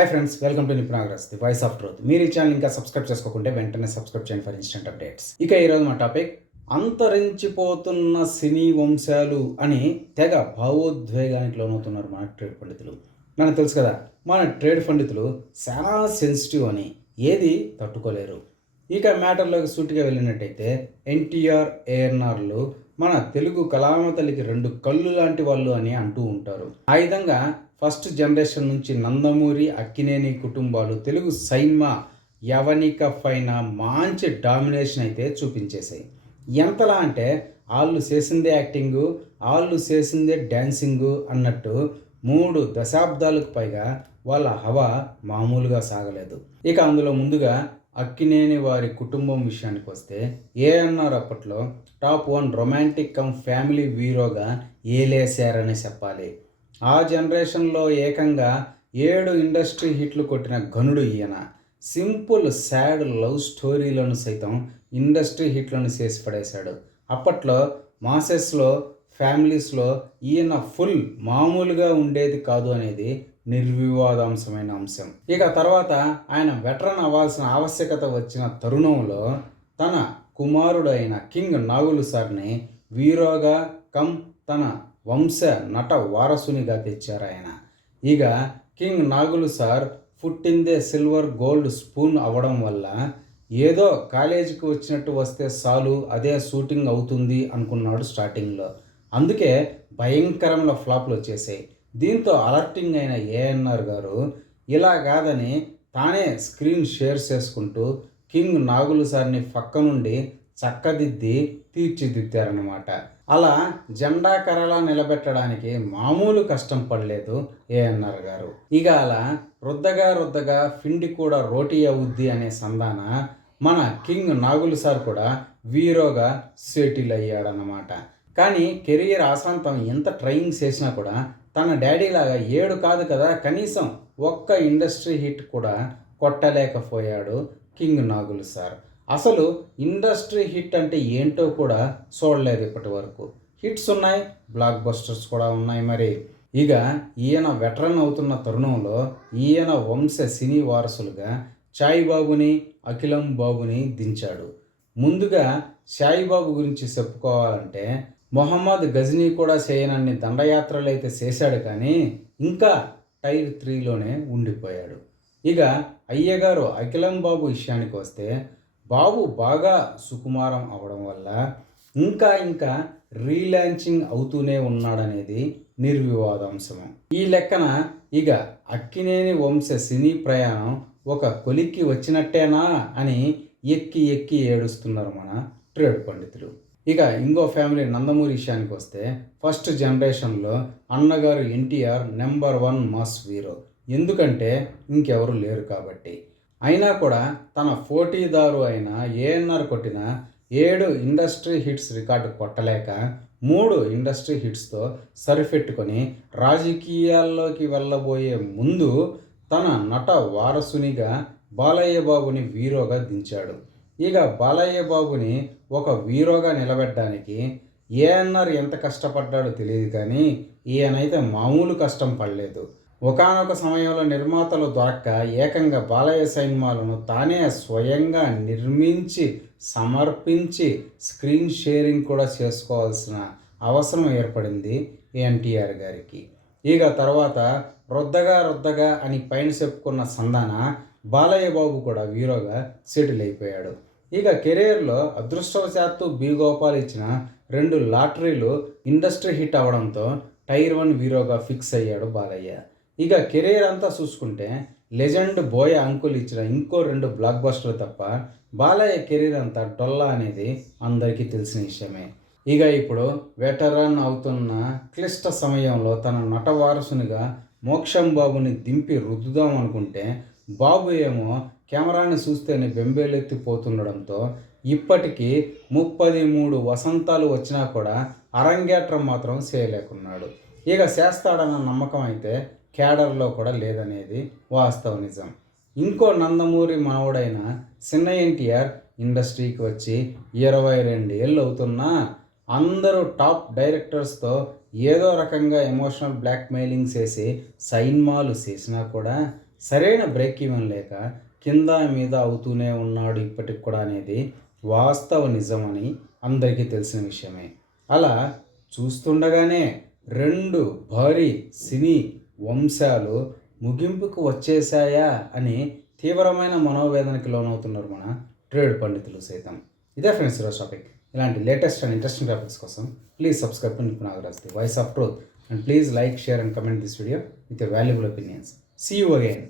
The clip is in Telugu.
హాయ్ ఫ్రెండ్స్, వెల్కమ్ టు నిపుణాగ్రస్ ది వాయిస్ ఆఫ్ ట్రూత్. మీరు ఈ ఛానల్ ఇంకా సబ్స్క్రైబ్ చేసుకోకుంటే వెంటనే సబ్స్క్రైబ్ చేయండి ఫర్ ఇన్స్టెంట్ అప్డేట్స్. ఇక ఈరోజు మా టాపిక్ అంతరించిపోతున్న సినీ వంశాలు అని తెగ భావోద్వేగానికి లోనవుతున్నారు మన ట్రేడ్ పండితులు. మనకు తెలుసు కదా, మన ట్రేడ్ పండితులు చాలా సెన్సిటివ్ అని, ఏది తట్టుకోలేరు. ఇక మ్యాటర్లోకి సూటిగా వెళ్ళినట్టయితే ఎన్టీఆర్, ఏఎన్ఆర్లు మన తెలుగు కళామతలికి రెండు కళ్ళు లాంటి వాళ్ళు అని అంటూ ఉంటారు. ఆ విధంగా ఫస్ట్ జనరేషన్ నుంచి నందమూరి, అక్కినేని కుటుంబాలు తెలుగు సినిమా యవనిక పైన మంచి డామినేషన్ అయితే చూపించేశాయి. ఎంతలా అంటే వాళ్ళు చేసిందే యాక్టింగు, వాళ్ళు చేసిందే డ్యాన్సింగు అన్నట్టు 3 దశాబ్దాలకు పైగా వాళ్ళ హవా మామూలుగా సాగలేదు. ఇక అందులో ముందుగా అక్కినేని వారి కుటుంబం విషయానికి వస్తే ఏఎన్ఆర్ అప్పట్లో టాప్ 1 రొమాంటిక్ కమ్ ఫ్యామిలీ హీరోగా ఏలేశారని చెప్పాలి. ఆ జనరేషన్లో ఏకంగా 7 ఇండస్ట్రీ హిట్లు కొట్టిన ఘనుడు ఈయన. సింపుల్ సాడ్ లవ్ స్టోరీలను సైతం ఇండస్ట్రీ హిట్లను చేసి పడేశాడు. అప్పట్లో మాసెస్లో, ఫ్యామిలీస్లో ఈయన ఫుల్ మామూలుగా ఉండేది కాదు అనేది నిర్వివాదాంశమైన అంశం. ఇక తర్వాత ఆయన వెటరన్ అవ్వాల్సిన ఆవశ్యకత వచ్చిన తరుణంలో తన కుమారుడైన కింగ్ నాగులు సార్ని హీరోగా కమ్ తన వంశ నట వారసునిగా తెచ్చారు ఆయన. ఇక కింగ్ నాగులు సార్ పుట్టిందే సిల్వర్ గోల్డ్ స్పూన్ అవ్వడం వల్ల ఏదో కాలేజీకి వచ్చినట్టు వస్తే చాలు, అదే షూటింగ్ అవుతుంది అనుకున్నాడు స్టార్టింగ్లో. అందుకే భయంకరమైన ఫ్లాప్లు వచ్చేసాయి. దీంతో అలర్టింగ్ అయిన ఏఎన్ఆర్ గారు ఇలా కాదని తానే స్క్రీన్ షేర్ చేసుకుంటూ కింగ్ నాగులు సార్ని పక్క నుండి చక్కదిద్ది తీర్చిదిద్దారన్నమాట. అలా జెండా కర్రలా నిలబెట్టడానికి మామూలు కష్టం పడలేదు ఏఎన్ఆర్ గారు. ఇక అలా రుద్దగా పిండి కూడా రోటీ అవుద్ది అనే సంధాన మన కింగ్ నాగులు సార్ కూడా హీరోగా సెటిల్ అయ్యాడనమాట. కానీ కెరియర్ ఆశాంతం ఎంత ట్రైనింగ్ చేసినా కూడా తన డాడీలాగా 7 కాదు కదా, కనీసం ఒక్క ఇండస్ట్రీ హిట్ కూడా కొట్టలేకపోయాడు కింగ్ నాగులు సార్. అసలు ఇండస్ట్రీ హిట్ అంటే ఏంటో కూడా చూడలేదు ఇప్పటి వరకు. హిట్స్ ఉన్నాయి, బ్లాక్ బస్టర్స్ కూడా ఉన్నాయి. మరి ఇక ఈయన వెటరన్ అవుతున్న తరుణంలో ఈయన వంశ సినీ వారసులుగా సాయిబాబుని, అఖిలం బాబుని దించాడు. ముందుగా సాయిబాబు గురించి చెప్పుకోవాలంటే మొహమ్మద్ గజనీ కూడా చేయనన్ని దండయాత్రలు అయితే చేశాడు, కానీ ఇంకా టైర్ 3లోనే ఉండిపోయాడు. ఇక అయ్యగారు అఖిలం బాబు విషయానికి వస్తే బాబు బాగా సుకుమారం అవడం వల్ల ఇంకా రీలాంచింగ్ అవుతూనే ఉన్నాడనేది నిర్వివాదాంశము. ఈ లెక్కన ఇక అక్కినేని వంశ సినీ ప్రయాణం ఒక కొలిక్కి వచ్చినట్టేనా అని ఎక్కి ఏడుస్తున్నారు మన ట్రేడ్ పండితులు. ఇక ఇంకో ఫ్యామిలీ నందమూరి విషయానికి వస్తే ఫస్ట్ జనరేషన్లో అన్నగారు ఎన్టీఆర్ నెంబర్ 1 మాస్ హీరో. ఎందుకంటే ఇంకెవరు లేరు కాబట్టి. అయినా కూడా తన పోటీదారు అయిన ఏఎన్ఆర్ కొట్టిన 7 ఇండస్ట్రీ హిట్స్ రికార్డు కొట్టలేక 3 ఇండస్ట్రీ హిట్స్తో సరిపెట్టుకొని రాజకీయాల్లోకి వెళ్ళబోయే ముందు తన నట వారసునిగా బాలయ్య బాబుని హీరోగా దించాడు. ఇక బాలయ్య బాబుని ఒక హీరోగా నిలబెట్టడానికి ఏఎన్ఆర్ ఎంత కష్టపడ్డాడో తెలియదు, కానీ ఈయనైతే మామూలు కష్టం పడలేదు. ఒకానొక సమయంలో నిర్మాతలు దొరక్క ఏకంగా బాలయ్య సినిమాలను తానే స్వయంగా నిర్మించి సమర్పించి స్క్రీన్ షేరింగ్ కూడా చేసుకోవాల్సిన అవసరం ఏర్పడింది ఎన్టీఆర్ గారికి. ఇక తర్వాత రుద్దగా అని పైన చెప్పుకున్న సంధాన బాలయ్య బాబు కూడా హీరోగా సెటిల్ అయిపోయాడు. ఇక కెరీర్లో అదృష్టవశాత్తు బి గోపాల్ ఇచ్చిన 2 లాటరీలు ఇండస్ట్రీ హిట్ అవ్వడంతో టైర్ 1 హీరోగా ఫిక్స్ అయ్యాడు బాలయ్య. ఇక కెరీర్ అంతా చూసుకుంటే లెజెండ్ బోయ అంకుల్ ఇచ్చిన ఇంకో 2 బ్లాక్ బస్టర్లు తప్ప బాలయ్య కెరీర్ అంతా డొల్లా అనేది అందరికీ తెలిసిన విషయమే. ఇక ఇప్పుడు వెటరన్ అవుతున్న క్లిష్ట సమయంలో తన నట వారసునిగా మోక్షం బాబుని దింపి రుద్దుదాం అనుకుంటే బాబు ఏమో కెమెరాని చూస్తేనే బెంబేలెత్తిపోతుండడంతో ఇప్పటికీ 33 వసంతాలు వచ్చినా కూడా అరంగేట్రం మాత్రం చేయలేకున్నాడు. ఇక చేస్తాడన్న నమ్మకం అయితే క్యాడర్లో కూడా లేదనేది వాస్తవ నిజం. ఇంకో నందమూరి మనవడైన చిన్న ఎన్టీఆర్ ఇండస్ట్రీకి వచ్చి 22 ఏళ్ళు అవుతున్నా అందరూ టాప్ డైరెక్టర్స్తో ఏదో రకంగా ఎమోషనల్ బ్లాక్మెయిలింగ్ చేసి సినిమాలు చేసినా కూడా సరైన బ్రేక్ ఈవెన్ లేక కింద మీద అవుతూనే ఉన్నాడు ఇప్పటికి కూడా అనేది వాస్తవ నిజమని అందరికీ తెలిసిన విషయమే. అలా చూస్తుండగానే 2 భారీ సినీ వంశాలు ముగింపుకు వచ్చేసాయా అని తీవ్రమైన మనోవేదనకి లోనవుతున్నారు మన ట్రేడ్ పండితులు సైతం. ఇదే ఫ్రెండ్స్ ఈరోజు టాపిక్. ఇలాంటి లేటెస్ట్ అండ్ ఇంట్రెస్టింగ్ టాపిక్స్ కోసం ప్లీజ్ సబ్స్క్రైబ్ టు నిపు Nagaraj, the voice of truth, and please like, share and comment this video with your valuable opinions. See you again.